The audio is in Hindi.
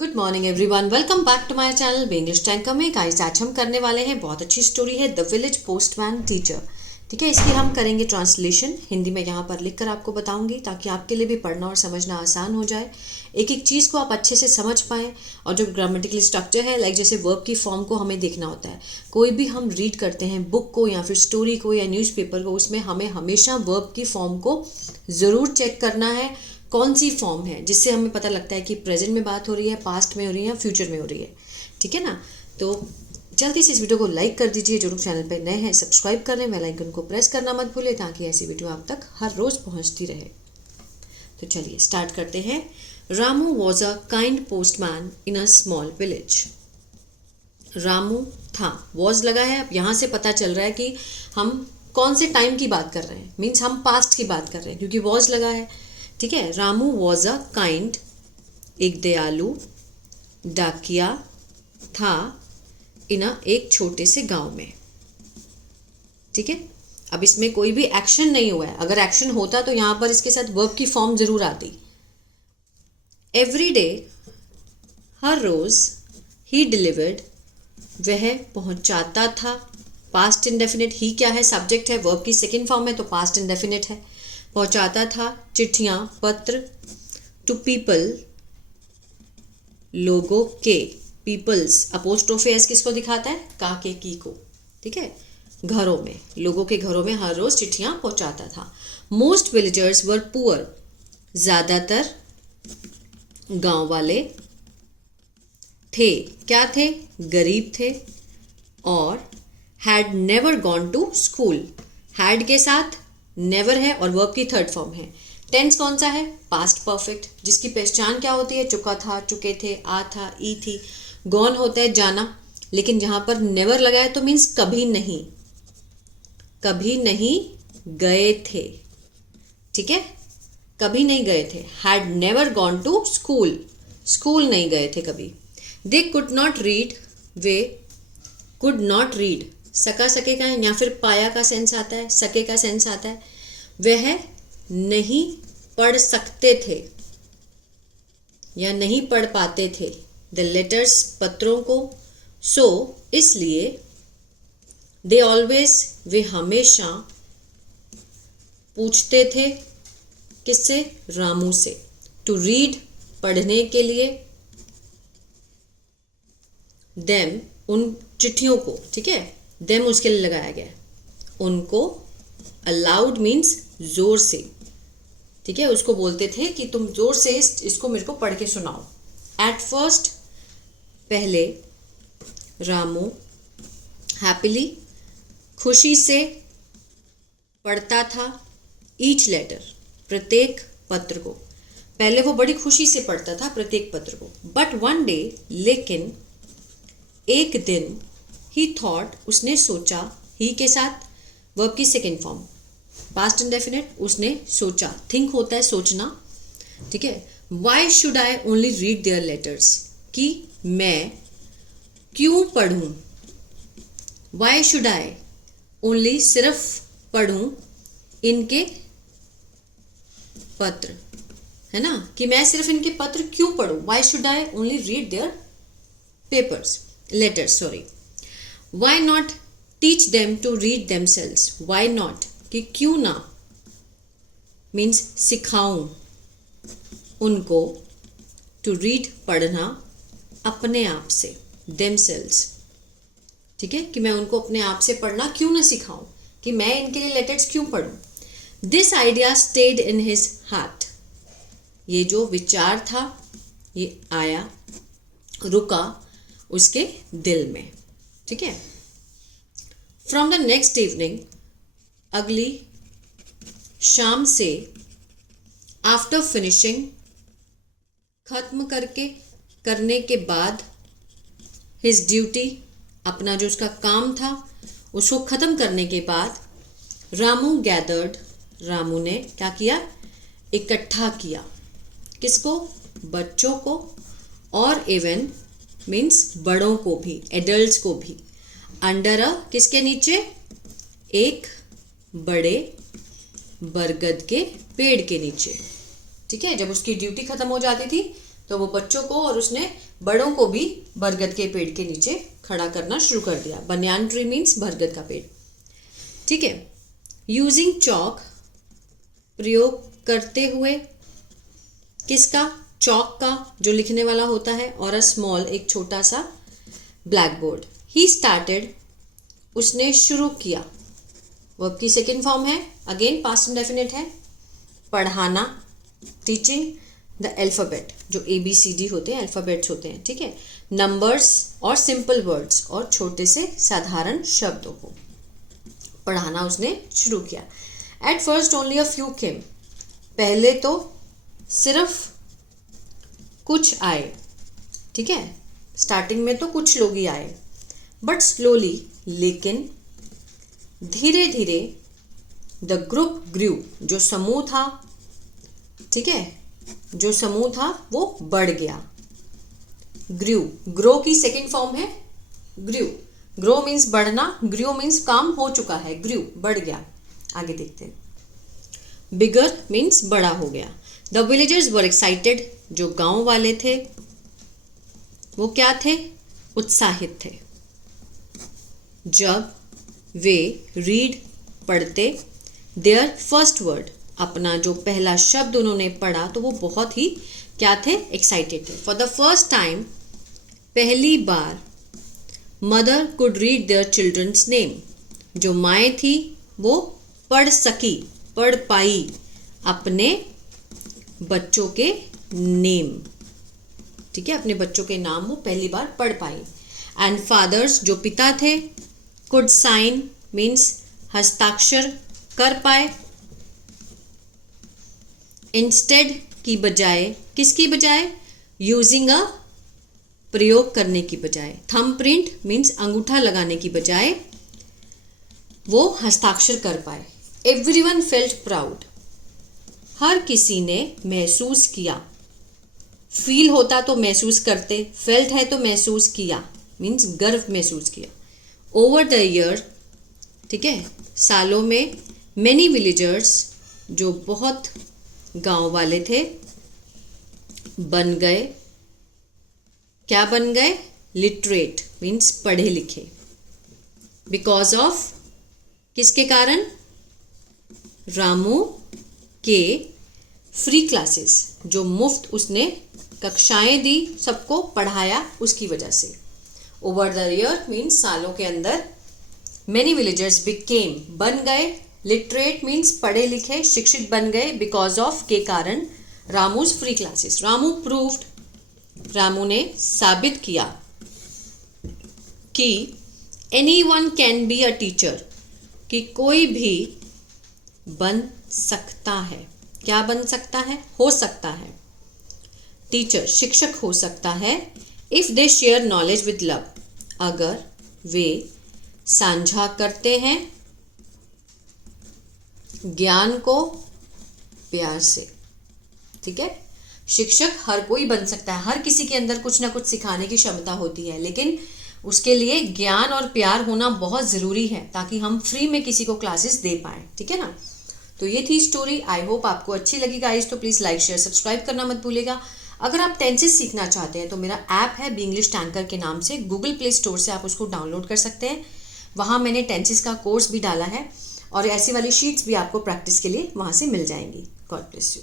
Good morning everyone, welcome back to my channel be English tanker में। गाइस, आज हम करने वाले हैं बहुत अच्छी स्टोरी है, द विलेज पोस्टमैन टीचर। ठीक है, इसकी हम करेंगे ट्रांसलेशन। हिंदी में यहाँ पर लिखकर आपको बताऊंगी ताकि आपके लिए भी पढ़ना और समझना आसान हो जाए, एक एक चीज़ को आप अच्छे से समझ पाएँ। और जो ग्रामेटिकल स्ट्रक्चर है, लाइक जैसे वर्ब की फॉर्म को हमें देखना होता है। कोई भी हम रीड करते हैं बुक को या फिर स्टोरी को या न्यूज़पेपर को, उसमें हमें हमेशा वर्ब की फॉर्म को ज़रूर चेक करना है, कौन सी फॉर्म है, जिससे हमें पता लगता है कि प्रेजेंट में बात हो रही है, पास्ट में हो रही है या फ्यूचर में हो रही है। ठीक है ना। तो जल्दी से इस वीडियो को लाइक कर दीजिए। जो लोग चैनल पर नए हैं सब्सक्राइब कर लें, बेल आइकन को प्रेस करना मत भूलें ताकि ऐसी वीडियो आप तक हर रोज़ पहुंचती रहे। तो चलिए स्टार्ट करते हैं। Ramu was a kind postman in a small village. Ramu था, वॉज लगा है। अब यहाँ से पता चल रहा है कि हम कौन से टाइम की बात कर रहे हैं, मीन्स हम पास्ट की बात कर रहे हैं क्योंकि वॉज लगा है। ठीक है। रामू वॉज अ काइंड, एक दयालु, डाकिया था इन एक छोटे से गांव में। ठीक है। अब इसमें कोई भी एक्शन नहीं हुआ है, अगर एक्शन होता तो यहां पर इसके साथ वर्ब की फॉर्म जरूर आती। एवरी डे, हर रोज, ही डिलीवर्ड, वह पहुंचाता था। पास्ट इंडेफिनिट, ही क्या है, सब्जेक्ट है, वर्ब की सेकेंड फॉर्म है तो पास्ट इंडेफिनिट है। पहुंचाता था चिट्ठियां, पत्र, टू पीपल, लोगों के, पीपल्स, अपोस्ट्रोफी एस किसको दिखाता है, का के की को। ठीक है। घरों में, लोगों के घरों में हर रोज चिट्ठियां पहुंचाता था। मोस्ट विलेजर्स वर पुअर, ज्यादातर गांव वाले थे, क्या थे, गरीब थे। और had never gone to school, had के साथ नेवर है और वर्ब की थर्ड फॉर्म है। टेंस कौन सा है, पास्ट परफेक्ट, जिसकी पहचान क्या होती है, चुका था, चुके थे, आ था, ई थी। गॉन होता है जाना, लेकिन जहां पर नेवर लगा है तो मीन्स कभी नहीं, कभी नहीं गए थे। ठीक है, कभी नहीं गए थे। Had never gone to school, school नहीं गए थे कभी। दे कुड नॉट रीड, वे कुड नॉट रीड, सका सके का या फिर पाया का सेंस आता है, सके का सेंस आता है। वह नहीं पढ़ सकते थे या नहीं पढ़ पाते थे द लेटर्स, पत्रों को। सो इसलिए, दे ऑलवेज, वे हमेशा पूछते थे, किससे, रामू से। टू रीड, पढ़ने के लिए। देम, उन चिट्ठियों को। ठीक है, देम उसके लिए लगाया गया है, उनको। अलाउड मीन्स जोर से। ठीक है, उसको बोलते थे कि तुम जोर से इसको मेरे को पढ़ के सुनाओ। एट फर्स्ट, पहले, रामू हैप्पीली, खुशी से पढ़ता था, ईच लेटर, प्रत्येक पत्र को। पहले वो बड़ी खुशी से पढ़ता था प्रत्येक पत्र को। बट वन डे, लेकिन एक दिन, ही थॉट, उसने सोचा, ही के साथ वर्ब की सेकेंड फॉर्म, पास्ट इंडेफिनिट, उसने सोचा। थिंक होता है सोचना। ठीक है। Why should I only read their letters, कि मैं क्यों पढ़ूं, वाई शुड आई ओनली, सिर्फ पढ़ूं इनके पत्र, है ना, कि मैं सिर्फ इनके पत्र क्यों पढ़ूं। Why should I only read their papers, letters, sorry. Why not teach them to read themselves? Why not, कि क्यों ना, मीन्स सिखाऊं उनको, to read, पढ़ना, अपने आप से, themselves। ठीक है, कि मैं उनको अपने आप से पढ़ना क्यों ना सिखाऊं, कि मैं इनके लिए लेटर्स क्यों पढ़ूं। This idea stayed in his heart, ये जो विचार था ये आया, रुका उसके दिल में। ठीक है। फ्रॉम द नेक्स्ट इवनिंग, अगली शाम से, आफ्टर फिनिशिंग, खत्म करने के बाद, हिज ड्यूटी, अपना जो उसका काम था उसको खत्म करने के बाद, रामू गैदर्ड, रामू ने क्या किया, इकट्ठा किया, किसको, बच्चों को, और इवन मीन्स बड़ों को भी, एडल्ट्स को भी। अंडर अ, किसके नीचे, एक बड़े बरगद के पेड़ के नीचे। ठीक है, जब उसकी ड्यूटी खत्म हो जाती थी तो वो बच्चों को और उसने बड़ों को भी बरगद के पेड़ के नीचे खड़ा करना शुरू कर दिया। बनियान ट्री मीन्स बरगद का पेड़, ठीक है। यूजिंग चॉक, प्रयोग करते हुए, किसका? चॉक का, जो लिखने वाला होता है, और अ स्मॉल, एक छोटा सा ब्लैक बोर्ड। ही स्टार्टेड, उसने शुरू किया, वर्ब की सेकेंड फॉर्म है, अगेन पास्ट इंडेफिनिट है। पढ़ाना, टीचिंग द अल्फ़ाबेट, जो ABCD होते हैं, अल्फ़ाबेट्स होते हैं, ठीक है। नंबर्स और सिंपल वर्ड्स, और छोटे से साधारण शब्दों को पढ़ाना उसने शुरू किया। At first only a few came, पहले तो सिर्फ कुछ आए, ठीक है, स्टार्टिंग में तो कुछ लोग ही आए। बट स्लोली, लेकिन धीरे धीरे, द ग्रुप ग्रू, जो समूह था, ठीक है, जो समूह था वो बढ़ गया। ग्रू, ग्रो की सेकेंड फॉर्म है ग्रू। ग्रो मीन्स बढ़ना, ग्रू मीन्स काम हो चुका है, ग्रू बढ़ गया। आगे देखते हैं। बिगर मीन्स बड़ा हो गया। द विलेजर्स वर एक्साइटेड, जो गांव वाले थे वो क्या थे? उत्साहित थे। जब वे रीड, पढ़ते, देयर फर्स्ट वर्ड, अपना जो पहला शब्द उन्होंने पढ़ा तो वो बहुत ही क्या थे? एक्साइटेड थे। फॉर द फर्स्ट टाइम, पहली बार, mother could read their children's name, जो माएँ थी वो पढ़ सकी, पढ़ पाई अपने बच्चों के नेम, ठीक है, अपने बच्चों के नाम वो पहली बार पढ़ पाई। एंड फादर्स, जो पिता थे, कुड साइन मीन्स हस्ताक्षर कर पाए। इंस्टेड की बजाय, किसकी बजाय? यूजिंग अ, प्रयोग करने की बजाय। थंब प्रिंट मीन्स अंगूठा लगाने की बजाय वो हस्ताक्षर कर पाए। एवरीवन फेल्ट प्राउड, हर किसी ने महसूस किया। फील होता तो महसूस करते, फेल्ट है तो महसूस किया, मीन्स गर्व महसूस किया। ओवर द ईयर, ठीक है, सालों में, मैनी विलेजर्स, जो बहुत गांव वाले थे, बन गए, क्या बन गए? लिटरेट मीन्स पढ़े लिखे। बिकॉज ऑफ, किसके कारण? रामू के फ्री क्लासेस, जो मुफ्त उसने कक्षाएं दी, सबको पढ़ाया, उसकी वजह से। ओवर द ईयर मीन्स सालों के अंदर, मैनी विलेजर्स बिकेम, बन गए, लिटरेट मीन्स पढ़े लिखे, शिक्षित बन गए, बिकॉज ऑफ, के कारण, Ramu's free classes. Ramu proved, Ramu ने साबित किया कि anyone can be a teacher, कि कोई भी बन सकता है। क्या बन सकता है? हो सकता है। टीचर, शिक्षक हो सकता है। If they share knowledge with love, अगर वे साझा करते हैं ज्ञान को प्यार से, ठीक है। शिक्षक हर कोई बन सकता है, हर किसी के अंदर कुछ ना कुछ सिखाने की क्षमता होती है, लेकिन उसके लिए ज्ञान और प्यार होना बहुत ज़रूरी है, ताकि हम फ्री में किसी को क्लासेस दे पाएँ, ठीक है ना। तो ये थी स्टोरी। आई होप आपको अच्छी लगी गाइस, तो प्लीज़ लाइक शेयर सब्सक्राइब करना मत भूलिएगा। अगर आप टेंसेस सीखना चाहते हैं तो मेरा ऐप है बी इंग्लिश टैंकर के नाम से, गूगल प्ले स्टोर से आप उसको डाउनलोड कर सकते हैं। वहाँ मैंने टेंसेस का कोर्स भी डाला है, और ऐसी वाली शीट्स भी आपको प्रैक्टिस के लिए वहाँ से मिल जाएंगी। God bless you.